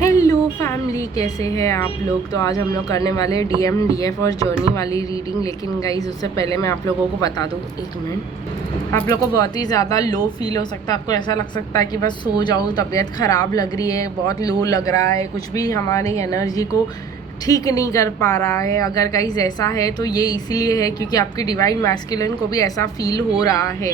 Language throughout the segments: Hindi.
हेलो फैमिली, कैसे हैं आप लोग। तो आज हम लोग करने वाले डीएम डीएफ और जर्नी वाली रीडिंग। लेकिन गाइज उससे पहले मैं आप लोगों को बता दूं, एक मिनट। आप लोग को बहुत ही ज़्यादा लो फील हो सकता है, आपको ऐसा लग सकता है कि बस सो जाऊँ, तबीयत ख़राब लग रही है, बहुत लो लग रहा है, कुछ भी हमारी एनर्जी को ठीक नहीं कर पा रहा है। अगर गाइज ऐसा है तो ये इसीलिए है क्योंकि आपकी डिवाइन मैस्कुलिन को भी ऐसा फील हो रहा है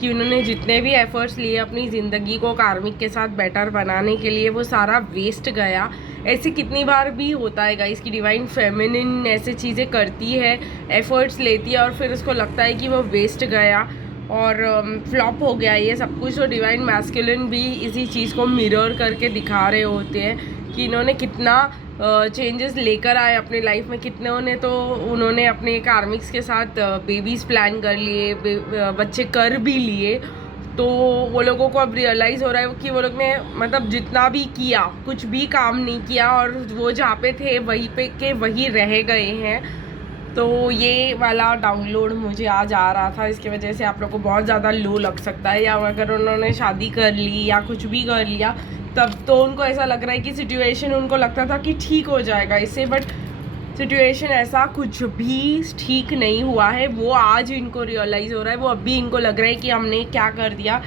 कि उन्होंने जितने भी एफर्ट्स लिए अपनी ज़िंदगी को कार्मिक के साथ बेटर बनाने के लिए, वो सारा वेस्ट गया। ऐसे कितनी बार भी होता है गाइस कि डिवाइन फेमिनिन ऐसे चीज़ें करती है, एफर्ट्स लेती है और फिर उसको लगता है कि वो वेस्ट गया और फ्लॉप हो गया ये सब कुछ। और डिवाइन मैस्कुलिन भी इसी चीज़ को मिरर करके दिखा रहे होते हैं कि इन्होंने कितना चेंजेस लेकर आए अपनी लाइफ में। कितने उन्होंने अपने कार्मिक्स के साथ बेबीज़ प्लान कर लिए, बच्चे कर भी लिए। तो वो लोगों को अब रियलाइज़ हो रहा है कि वो लोग ने मतलब जितना भी किया, कुछ भी काम नहीं किया और वो जहाँ पे थे वहीं पे के वहीं रह गए हैं। तो ये वाला डाउनलोड मुझे आज आ रहा था, इसकी वजह से आप लोग को बहुत ज़्यादा लो लग सकता है। या अगर उन्होंने शादी कर ली या कुछ भी कर लिया तब तो उनको ऐसा लग रहा है कि सिचुएशन, उनको लगता था कि ठीक हो जाएगा इससे, बट सिचुएशन ऐसा कुछ भी ठीक नहीं हुआ है। वो आज इनको रियलाइज़ हो रहा है, वो अभी इनको लग रहा है कि हमने क्या कर दिया,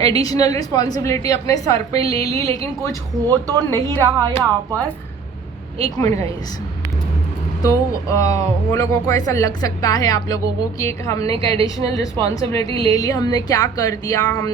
एडिशनल रिस्पॉन्सिबिलिटी अपने सर पे ले ली, लेकिन कुछ हो तो नहीं रहा यहाँ पर। एक मिनट गाइस। तो वो लोगों को ऐसा लग सकता है आप लोगों को कि एक हमने एक एडिशनल रिस्पॉन्सिबिलिटी ले ली, हमने क्या कर दिया, हम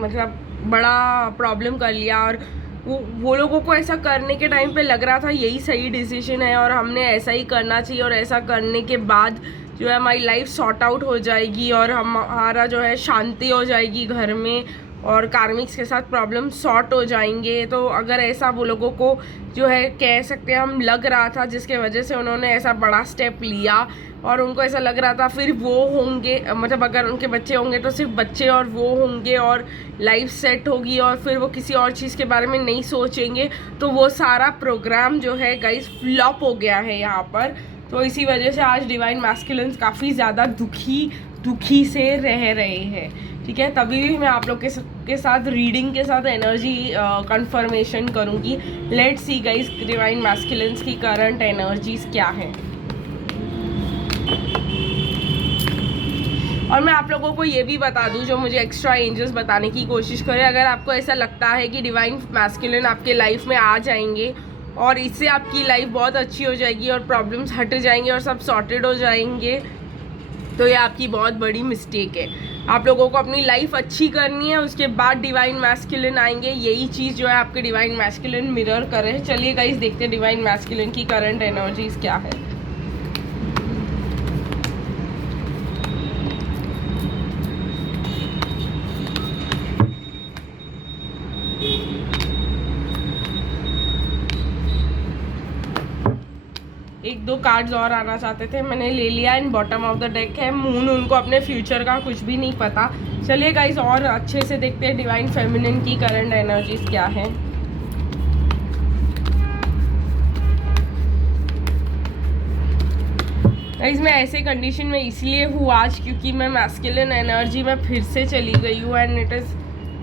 मतलब बड़ा प्रॉब्लम कर लिया। और वो लोगों को ऐसा करने के टाइम पे लग रहा था यही सही डिसीजन है और हमने ऐसा ही करना चाहिए और ऐसा करने के बाद जो है हमारी लाइफ सॉर्ट आउट हो जाएगी और हमारा जो है शांति हो जाएगी घर में और कार्मिक्स के साथ प्रॉब्लम सॉर्ट हो जाएंगे। तो अगर ऐसा वो लोगों को जो है कह सकते हैं हम लग रहा था, जिसके वजह से उन्होंने ऐसा बड़ा स्टेप लिया और उनको ऐसा लग रहा था फिर वो होंगे, मतलब अगर उनके बच्चे होंगे तो सिर्फ बच्चे और वो होंगे और लाइफ सेट होगी और फिर वो किसी और चीज़ के बारे में नहीं सोचेंगे। तो वो सारा प्रोग्राम जो है गाइस फ्लॉप हो गया है यहाँ पर। तो इसी वजह से आज डिवाइन मैस्कुलिन्स काफ़ी ज़्यादा दुखी से रह रहे हैं, ठीक है। तभी भी मैं आप लोग के साथ रीडिंग के साथ एनर्जी कंफर्मेशन करूँगी। Let's see guys divine masculines की करंट एनर्जीज क्या है। और मैं आप लोगों को ये भी बता दूं, जो मुझे एक्स्ट्रा एंजल्स बताने की कोशिश करें, अगर आपको ऐसा लगता है कि डिवाइन मैस्कुलिन आपके लाइफ में आ जाएंगे और इससे आपकी लाइफ बहुत अच्छी हो जाएगी और प्रॉब्लम्स हट जाएंगे और सब सॉर्टेड हो जाएंगे, तो ये आपकी बहुत बड़ी मिस्टेक है। आप लोगों को अपनी लाइफ अच्छी करनी है, उसके बाद डिवाइन मैस्कुलिन आएंगे। यही चीज़ जो है आपके डिवाइन मैस्कुलिन मिरर कर रहे हैं। चलिए गाइस देखते हैं डिवाइन मैस्कुलिन की करंट एनर्जीज क्या है। एक दो कार्ड्स और आना चाहते थे, मैंने ले लिया। इन बॉटम ऑफ द डेक है मून, उनको अपने फ्यूचर का कुछ भी नहीं पता। चलिए गाइस और अच्छे से देखते हैं डिवाइन फेमिनिन की करंट एनर्जीज क्या है। गाइस मैं ऐसे कंडीशन में इसलिए हूँ आज क्योंकि मैं मैस्कुलिन एनर्जी में फिर से चली गई हूँ एंड इट इज़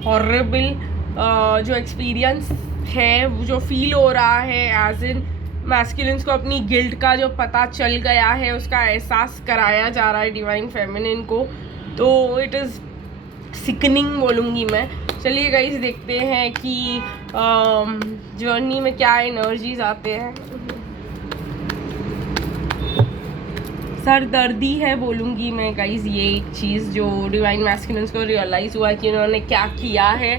हॉरेबल। जो एक्सपीरियंस है, जो फील हो रहा है, एज इन मैस्कुलिन्स को अपनी गिल्ट का जो पता चल गया है, उसका एहसास कराया जा रहा है डिवाइन फेमिनिन को। तो इट इज़ सिकनिंग बोलूँगी मैं। चलिए गाइस देखते हैं कि जर्नी में क्या एनर्जीज आते हैं। सरदर्दी है बोलूँगी मैं गाइस, ये एक चीज़ जो डिवाइन मैस्कुलिन्स को रियलाइज़ हुआ है कि उन्होंने क्या किया है।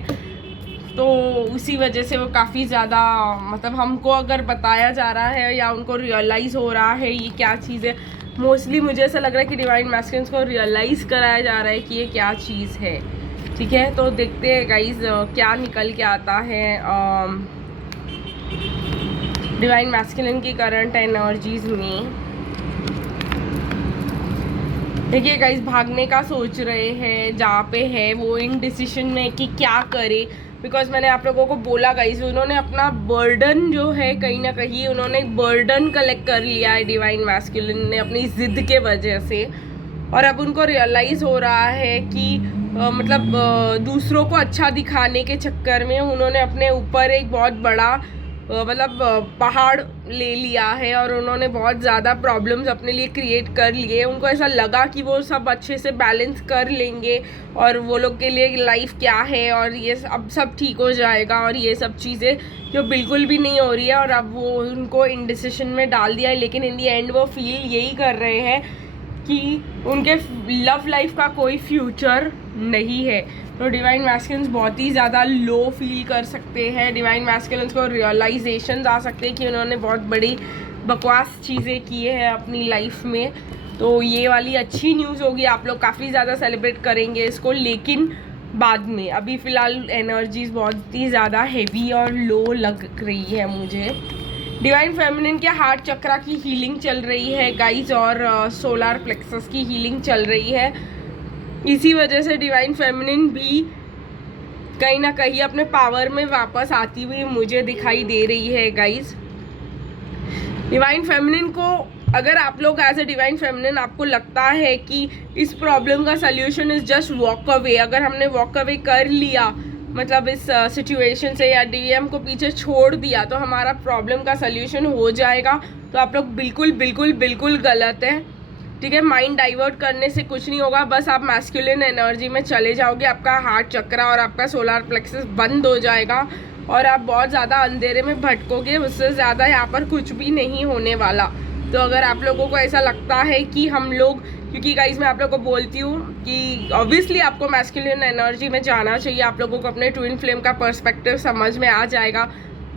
तो उसी वजह से वो काफ़ी ज़्यादा, मतलब हमको अगर बताया जा रहा है या उनको रियलाइज़ हो रहा है ये क्या चीज़ है, मोस्टली मुझे ऐसा लग रहा है कि डिवाइन मैस्कुलिन्स को रियलाइज़ कराया जा रहा है कि ये क्या चीज़ है, ठीक है। तो देखते हैं गाइस क्या निकल के आता है डिवाइन मैस्कुलिन की करंट एनर्जीज में। देखिए गाइस भागने का सोच रहे हैं, जहाँ पे है वो इन डिसीजन में कि क्या करे। बिकॉज मैंने आप लोगों को बोला गाइस, उन्होंने अपना बर्डन जो है कहीं ना कहीं उन्होंने एक बर्डन कलेक्ट कर लिया है डिवाइन मैस्कुलिन ने अपनी ज़िद के वजह से। और अब उनको रियलाइज़ हो रहा है कि दूसरों को अच्छा दिखाने के चक्कर में उन्होंने अपने ऊपर एक बहुत बड़ा मतलब पहाड़ ले लिया है और उन्होंने बहुत ज़्यादा प्रॉब्लम्स अपने लिए क्रिएट कर लिए। उनको ऐसा लगा कि वो सब अच्छे से बैलेंस कर लेंगे और वो लोग के लिए लाइफ क्या है और ये अब सब ठीक हो जाएगा, और ये सब चीज़ें जो बिल्कुल भी नहीं हो रही है, और अब वो उनको इंडिसिशन में डाल दिया है। लेकिन इन दी एंड वो फील यही कर रहे हैं कि उनके लव लाइफ का कोई फ्यूचर नहीं है। तो डिवाइन मैस्कुलिन्स बहुत ही ज़्यादा लो फील कर सकते हैं। डिवाइन मैस्कुलिन्स को रियलाइजेशन आ सकते हैं कि उन्होंने बहुत बड़ी बकवास चीज़ें की है अपनी लाइफ में। तो ये वाली अच्छी न्यूज़ होगी, आप लोग काफ़ी ज़्यादा सेलिब्रेट करेंगे इसको। लेकिन बाद में, अभी फ़िलहाल एनर्जीज बहुत ही ज़्यादा हेवी और लो लग रही है मुझे। डिवाइन फेमिनिन के हार्ट चक्रा की हीलिंग चल रही है गाइज, और सोलार प्लेक्सस की हीलिंग चल रही है। इसी वजह से डिवाइन फेमिनिन भी कहीं ना कहीं अपने पावर में वापस आती हुई मुझे दिखाई दे रही है गाइज। डिवाइन फेमिनिन को, अगर आप लोग एज ए डिवाइन फेमिनिन आपको लगता है कि इस प्रॉब्लम का solution is just walk away, अगर हमने वॉक अवे कर लिया, मतलब इस सिचुएशन से, या डीएम को पीछे छोड़ दिया, तो हमारा प्रॉब्लम का सल्यूशन हो जाएगा, तो आप लोग बिल्कुल बिल्कुल बिल्कुल गलत है। ठीक है, माइंड डाइवर्ट करने से कुछ नहीं होगा, बस आप मैस्कुलिन एनर्जी में चले जाओगे, आपका हार्ट चक्रा और आपका सोलार प्लेक्सस बंद हो जाएगा और आप बहुत ज़्यादा अंधेरे में भटकोगे। उससे ज़्यादा यहाँ पर कुछ भी नहीं होने वाला। तो अगर आप लोगों को ऐसा लगता है कि हम लोग, क्योंकि गाइज मैं आप लोगों को बोलती हूँ कि ऑब्वियसली आपको मैस्कुलिन एनर्जी में जाना चाहिए, आप लोगों को अपने ट्विन फ्लेम का पर्सपेक्टिव समझ में आ जाएगा,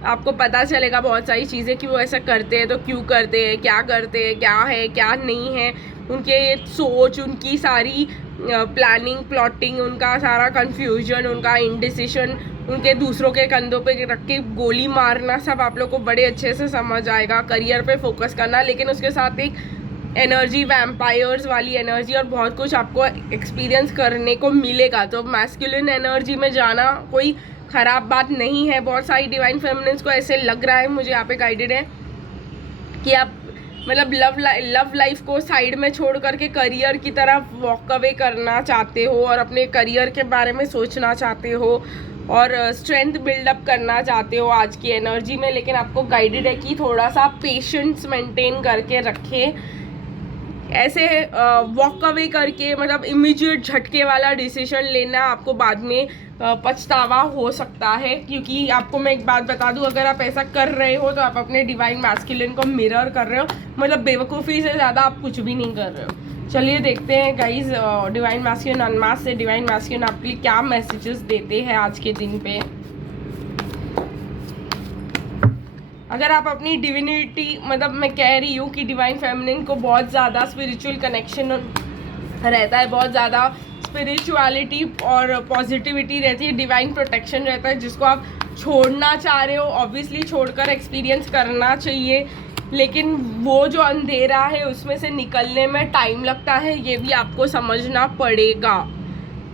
आपको पता चलेगा बहुत सारी चीज़ें कि वो ऐसा करते हैं तो क्यों करते हैं, क्या करते हैं, क्या है क्या नहीं है, उनके सोच, उनकी सारी प्लानिंग प्लॉटिंग, उनका सारा कन्फ्यूजन, उनका इंडिसिशन, उनके दूसरों के कंधों पे रख के गोली मारना, सब आप लोग को बड़े अच्छे से समझ आएगा। करियर पे फोकस करना, लेकिन उसके साथ एक एनर्जी, वैम्पायर्स वाली एनर्जी और बहुत कुछ आपको एक्सपीरियंस करने को मिलेगा। तो मैस्कुलिन एनर्जी में जाना कोई ख़राब बात नहीं है। बहुत सारी डिवाइन फेमिनिन्स को ऐसे लग रहा है, मुझे यहाँ पे गाइडेड है कि आप मतलब लव लाइफ को साइड में छोड़ करके करियर की तरफ वॉक अवे करना चाहते हो और अपने करियर के बारे में सोचना चाहते हो और स्ट्रेंथ बिल्डअप करना चाहते हो आज की एनर्जी में। लेकिन आपको गाइडेड है कि थोड़ा सा पेशेंस मेंटेन करके रखें। ऐसे वॉक अवे करके, मतलब इमीडिएट झटके वाला डिसीजन लेना आपको बाद में पछतावा हो सकता है। क्योंकि आपको मैं एक बात बता दूं, अगर आप ऐसा कर रहे हो तो आप अपने डिवाइन मैस्कुलिन को मिरर कर रहे हो, मतलब बेवकूफ़ी से ज़्यादा आप कुछ भी नहीं कर रहे हो। चलिए देखते हैं गाइज, डिवाइन मैस्कुलिन अनमास्क से डिवाइन मैस्कुलिन आपके लिए क्या मैसेजेस देते हैं आज के दिन पे। अगर आप अपनी डिविनिटी, मतलब मैं कह रही हूँ कि डिवाइन फेमिनिन को बहुत ज़्यादा स्पिरिचुअल कनेक्शन रहता है, बहुत ज़्यादा स्पिरिचुअलिटी और पॉजिटिविटी रहती है, डिवाइन प्रोटेक्शन रहता है, जिसको आप छोड़ना चाह रहे हो, ऑब्वियसली छोड़कर एक्सपीरियंस करना चाहिए। लेकिन वो जो अंधेरा है उसमें से निकलने में टाइम लगता है, ये भी आपको समझना पड़ेगा।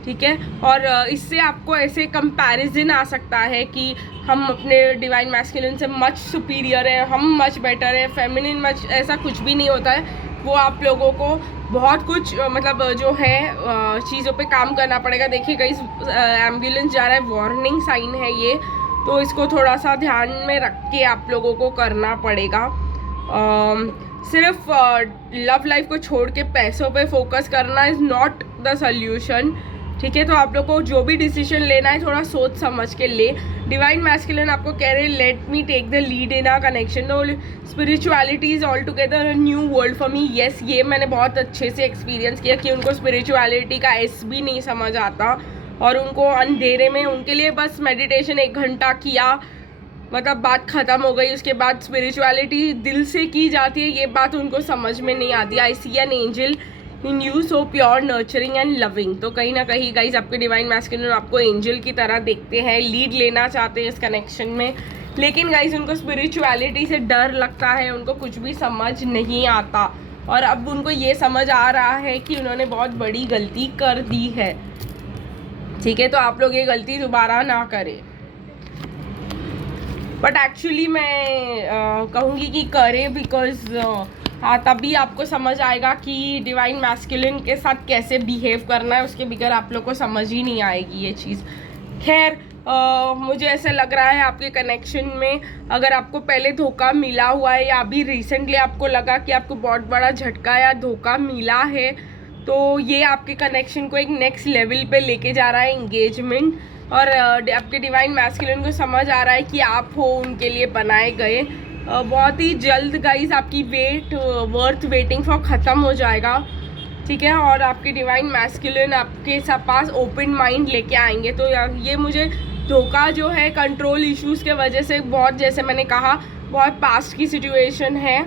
ठीक है, और इससे आपको ऐसे कंपैरिजन आ सकता है कि हम अपने डिवाइन मैस्कुलिन से मच सुपीरियर है, हम मच बेटर है, फेमिनिन मच, ऐसा कुछ भी नहीं होता है। वो आप लोगों को बहुत कुछ मतलब जो है चीज़ों पे काम करना पड़ेगा। देखिए इस एम्बुलेंस जा रहा है, वार्निंग साइन है ये, तो इसको थोड़ा सा ध्यान में रख के आप लोगों को करना पड़ेगा। सिर्फ लव लाइफ को छोड़ के पैसों पे फोकस करना इज़ नॉट द सल्यूशन। ठीक है, तो आप लोग को जो भी डिसीजन लेना है थोड़ा सोच समझ के ले। डिवाइन मैस्कुलिन आपको कह रहे हैं, let me take the lead in a connection, spirituality is altogether a new world for me. Yes, ये मैंने बहुत अच्छे से एक्सपीरियंस किया कि उनको स्पिरिचुअलिटी का एस भी नहीं समझ आता, और उनको अंधेरे में, उनके लिए बस मेडिटेशन 1 घंटा किया, मतलब बात ख़त्म हो गई। उसके बाद स्पिरिचुअलिटी दिल से की जाती है, ये बात उनको समझ में नहीं आती। I see an angel in you so pure, nurturing and loving. तो कहीं ना कहीं गाइज आपके डिवाइन मैस्कुलिन आपको एंजल की तरह देखते हैं, लीड लेना चाहते हैं इस कनेक्शन में। लेकिन गाइज उनको स्पिरिचुअलिटी से डर लगता है, उनको कुछ भी समझ नहीं आता, और अब उनको ये समझ आ रहा है कि उन्होंने बहुत बड़ी गलती कर दी है। ठीक है, तो आप लोग ये गलती दोबारा ना करें। बट एक्चुअली मैं कहूँगी कि करें, बिकॉज हाँ तभी आपको समझ आएगा कि डिवाइन मैस्कुलिन के साथ कैसे बिहेव करना है, उसके बगैर आप लोग को समझ ही नहीं आएगी ये चीज़। खैर मुझे ऐसा लग रहा है आपके कनेक्शन में अगर आपको पहले धोखा मिला हुआ है या अभी रिसेंटली आपको लगा कि आपको बहुत बड़ा झटका या धोखा मिला है, तो ये आपके कनेक्शन को एक नेक्स्ट लेवल पे लेके जा रहा है एंगेजमेंट, और आपके डिवाइन मैस्कुलिन को समझ आ रहा है कि आप हो उनके लिए बनाए गए। बहुत ही जल्द गाइस आपकी वर्थ वेटिंग फॉर ख़त्म हो जाएगा, ठीक है, और आपके डिवाइन मैस्कुलिन आपके पास ओपन माइंड लेके आएंगे। तो ये मुझे धोखा जो है कंट्रोल इश्यूज़ के वजह से बहुत, जैसे मैंने कहा, बहुत पास्ट की सिचुएशन है,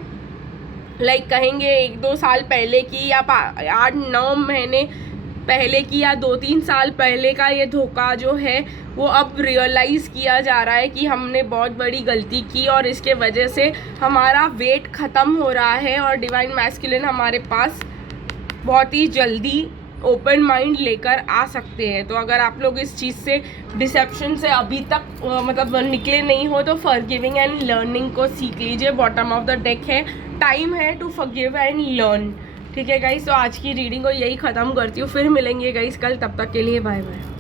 लाइक कहेंगे 1-2 साल पहले की या 8-9 महीने पहले की या 2-3 साल पहले का ये धोखा जो है वो अब रियलाइज़ किया जा रहा है कि हमने बहुत बड़ी गलती की और इसके वजह से हमारा वेट ख़त्म हो रहा है और डिवाइन मैस्कुलिन हमारे पास बहुत ही जल्दी ओपन माइंड लेकर आ सकते हैं। तो अगर आप लोग इस चीज़ से, डिसेप्शन से अभी तक मतलब निकले नहीं हो, तो फॉरगिविंग एंड लर्निंग को सीख लीजिए। बॉटम ऑफ द डेक है, टाइम है टू फॉरगिव एंड लर्न, ठीक है गाइस। तो आज की रीडिंग को यही ख़त्म करती हूँ, फिर मिलेंगे गाइस कल, तब तक के लिए बाय बाय।